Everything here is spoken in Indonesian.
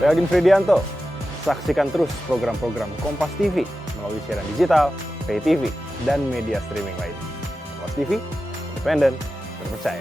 Saya Aldin Fridianto. Saksikan terus program-program Kompas TV melalui siaran digital, pay TV, dan media streaming lain. Kompas TV, independen, terpercaya.